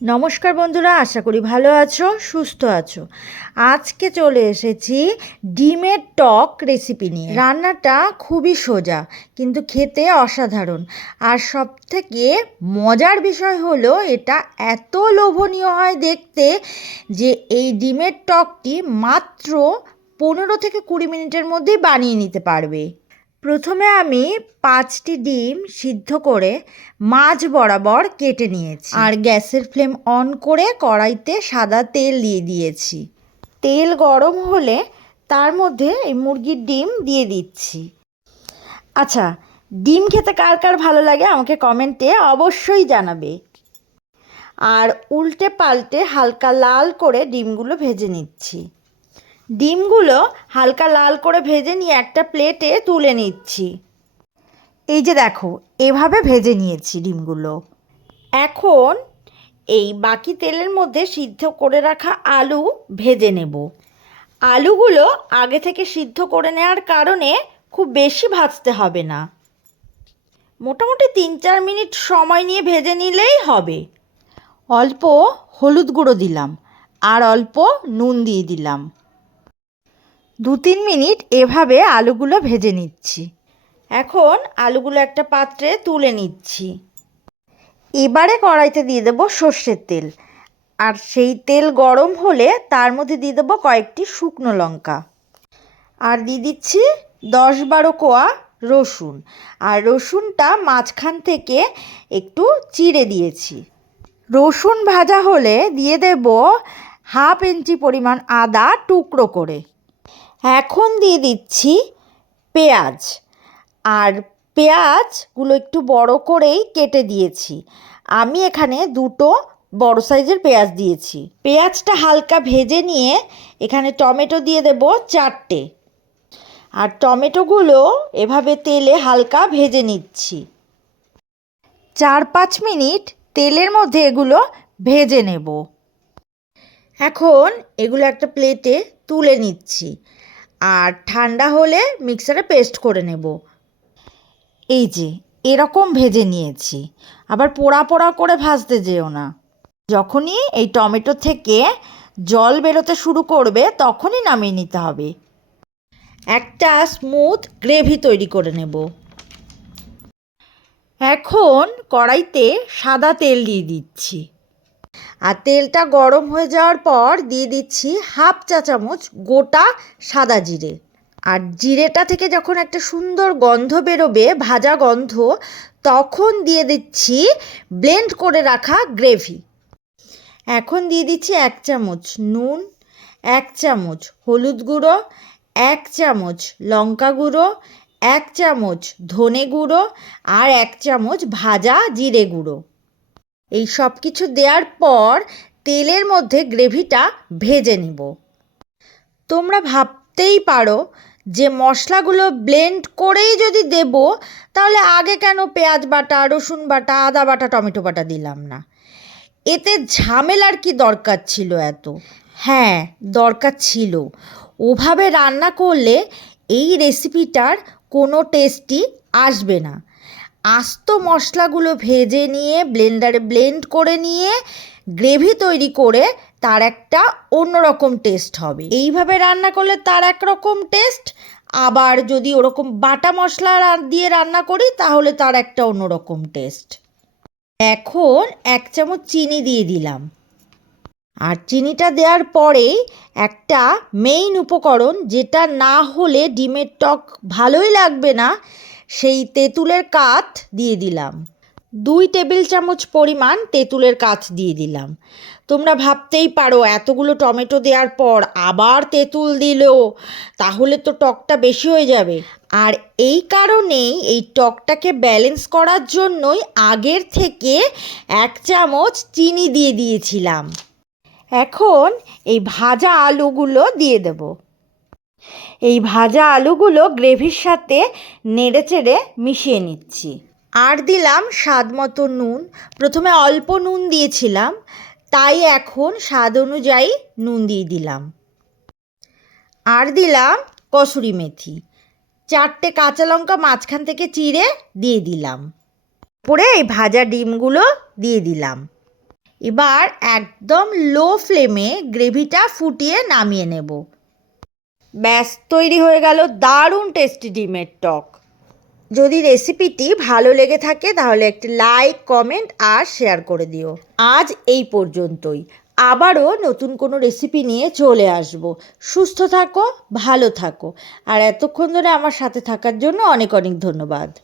নমস্কার বন্ধুরা আশা করি ভালো আছো সুস্থ আছো। আজকে চলে এসেছি ডিমের টক রেসিপি নিয়ে। রান্নাটা খুবই সোজা কিন্তু খেতে অসাধারণ। আর সব থেকে মজার বিষয় হলো এটা এত লোভনীয় হয় দেখতে যে এই ডিমের টকটি মাত্র পনেরো থেকে কুড়ি মিনিটের মধ্যেই বানিয়ে নিতে পারবে। প্রথমে আমি পাঁচটি ডিম সিদ্ধ করে মাছ বরাবর কেটে নিয়েছি। আর গ্যাসের ফ্লেম অন করে কড়াইতে সাদা তেল দিয়ে দিয়েছি। তেল গরম হলে তার মধ্যে এই মুরগির ডিম দিয়ে দিচ্ছি। আচ্ছা ডিম খেতে কার কার ভালো লাগে আমাকে কমেন্টে অবশ্যই জানাবে। আর উল্টে পাল্টে হালকা লাল করে ডিমগুলো ভেজে নিচ্ছি। ডিমগুলো হালকা লাল করে ভেজে নিয়ে একটা প্লেটে তুলে নিচ্ছি। এই যে দেখো, এভাবে ভেজে নিয়েছি ডিমগুলো। এখন এই বাকি তেলের মধ্যে সিদ্ধ করে রাখা আলু ভেজে নেব। আলুগুলো আগে থেকে সিদ্ধ করে নেওয়ার কারণে খুব বেশি ভাজতে হবে না। মোটামুটি তিন চার মিনিট সময় নিয়ে ভেজে নিলেই হবে। অল্প হলুদ গুঁড়ো দিলাম আর অল্প নুন দিয়ে দিলাম। দু তিন মিনিট এভাবে আলুগুলো ভেজে নিচ্ছি। এখন আলুগুলো একটা পাত্রে তুলে নিচ্ছি। এবারে কড়াইতে দিয়ে দেবো সর্ষের তেল। আর সেই তেল গরম হলে তার মধ্যে দিয়ে দেবো কয়েকটি শুকনো লঙ্কা। আর দিয়ে দিচ্ছি দশ বারো কোয়া রসুন। আর রসুনটা মাঝখান থেকে একটু চিড়ে দিয়েছি। রসুন ভাজা হলে দিয়ে দেব হাফ ইঞ্চি পরিমাণ আদা টুকরো করে। এখন দিয়ে দিচ্ছি পেঁয়াজ। আর পেঁয়াজগুলো একটু বড় করেই কেটে দিয়েছি। আমি এখানে দুটো বড় সাইজের পেঁয়াজ দিয়েছি। পেঁয়াজটা হালকা ভেজে নিয়ে এখানে টমেটো দিয়ে দেব চারটে। আর টমেটোগুলো এভাবে তেলে হালকা ভেজে নিচ্ছি। চার পাঁচ মিনিট তেলের মধ্যে এগুলো ভেজে নেব। এখন এগুলো একটা প্লেটে তুলে নিচ্ছি। আর ঠান্ডা হলে মিক্সারে পেস্ট করে নেব। এই যে, এরকম ভেজে নিয়েছি। আবার পোড়া পোড়া করে ভাজতে যেও না। যখনই এই টমেটো থেকে জল বেরোতে শুরু করবে, তখনই নামিয়ে নিতে হবে। একটা স্মুথ গ্রেভি তৈরি করে নেব। এখন কড়াইতে সাদা তেল দিয়ে দিচ্ছি। আর তেলটা গরম হয়ে যাওয়ার পর দিয়ে দিচ্ছি হাফ চা চামচ গোটা সাদা জিরে। আর জিরেটা থেকে যখন একটা সুন্দর গন্ধ বেরোবে, ভাজা গন্ধ, তখন দিয়ে দিচ্ছি ব্লেন্ড করে রাখা গ্রেভি। এখন দিয়ে দিচ্ছি এক চামচ নুন, এক চামচ হলুদ গুঁড়ো, এক চামচ লঙ্কা গুঁড়ো, এক চামচ ধনে গুঁড়ো আর এক চামচ ভাজা জিরে গুঁড়ো। এই সব কিছু দেওয়ার পর তেলের মধ্যে গ্রেভিটা ভেজে নিব। তোমরা ভাবতেই পারো যে মশলাগুলো ব্লেন্ড করেই যদি দেব, তাহলে আগে কেন পেঁয়াজ বাটা, রসুন বাটা, আদা বাটা, টমেটো বাটা দিলাম না? এতে ঝামেলার কি দরকার ছিল এত? হ্যাঁ দরকার ছিল। ওভাবে রান্না করলে এই রেসিপিটার কোনো টেস্টই আসবে না। আস্ত মশলাগুলো ভেজে নিয়ে, ব্লেন্ডারে ব্লেন্ড করে নিয়ে, গ্রেভি তৈরি করে তার একটা অন্যরকম টেস্ট হবে। এইভাবে রান্না করলে তার একরকম টেস্ট। আবার যদি ওরকম বাটা মশলা দিয়ে রান্না করি, তাহলে তার একটা অন্যরকম টেস্ট। এখন এক চামচ চিনি দিয়ে দিলাম। আর চিনিটা দেওয়ার পরেই একটা মেইন উপকরণ, যেটা না হলে ডিমের টক ভালোই লাগবে না সেই তেঁতুলের কাঠ দিয়ে দিলাম। দুই টেবিল চামচ পরিমাণ তেঁতুলের কাঠ দিয়ে দিলাম। তোমরা ভাবতেই পারো, এতগুলো টমেটো দেওয়ার পর আবার তেঁতুল দিলো। তাহলে তো টকটা বেশি হয়ে যাবে। আর এই কারণেই এই টকটাকে ব্যালেন্স করার জন্যই আগের থেকে এক চামচ চিনি দিয়ে দিয়েছিলাম। এখন এই ভাজা আলুগুলো দিয়ে দেব। এই ভাজা আলুগুলো গ্রেভির সাথে নেড়ে চেড়ে মিশিয়ে নিচ্ছি। আর দিলাম স্বাদ মতো নুন। প্রথমে অল্প নুন দিয়েছিলাম, তাই এখন স্বাদ অনুযায়ী নুন দিয়ে দিলাম। আর দিলাম কসুরি মেথি। চারটে কাঁচা লঙ্কা মাঝখান থেকে চিড়ে দিয়ে দিলাম। পরে এই ভাজা ডিমগুলো দিয়ে দিলাম। এবার একদম লো ফ্লেমে গ্রেভিটা ফুটিয়ে নামিয়ে নেব। ব্যাস, তৈরি হয়ে গেল দারুণ টেস্টি ডিমের টক। যদি রেসিপিটি ভালো লেগে থাকে, তাহলে একটি লাইক, কমেন্ট আর শেয়ার করে দিও। আজ এই পর্যন্তই। আবারও নতুন কোনো রেসিপি নিয়ে চলে আসব। সুস্থ থাকো, ভালো থাকো। আর এতক্ষণ ধরে আমার সাথে থাকার জন্য অনেক অনেক ধন্যবাদ।